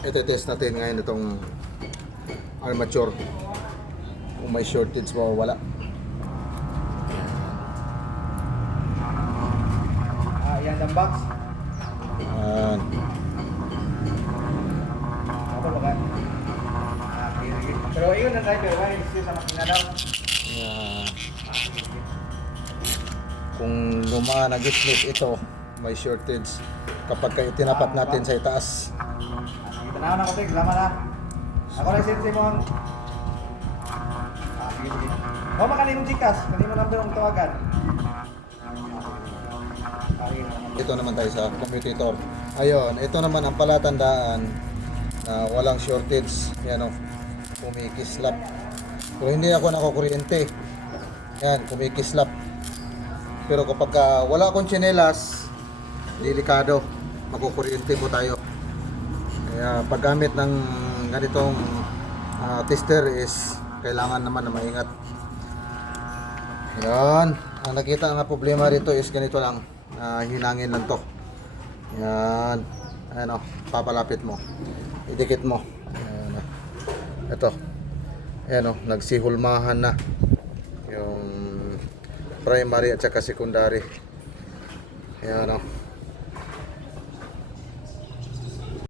Ito-test natin ngayon itong armature. Kung may shortage ba o wala. Yan ang box. Yan. Apa ba? Pero yun ang driver, why is sa makina daw? Yan. Kung gumaan na gitlit ito, may shortage. Kapag itinapat natin sa itaas. Tanaw na ko, Tig. Salamat na. Ako na sinsi mo ang... sige, sige. Huwag makalimong Gcash. Kanimo lang daw ang tawagan. Ito naman tayo sa commutator. Ayun, ito naman ang palatandaan na walang shortage. Yan o, kumikislap. Kung hindi ako nakukuryente, yan, kumikislap. Pero kapag wala akong tsinelas, delikado, makukuryente po tayo. Kaya paggamit ng ganitong tester is kailangan naman na maingat. Yan, ang nakita nga problema rito is ganito lang. Hinangin lang to. Yan. Ayan o, papalapit mo. Idikit mo. Ayan o. Ito. Ayan o, nagsihulmahan na. Yung primary at saka secondary. Ayan o.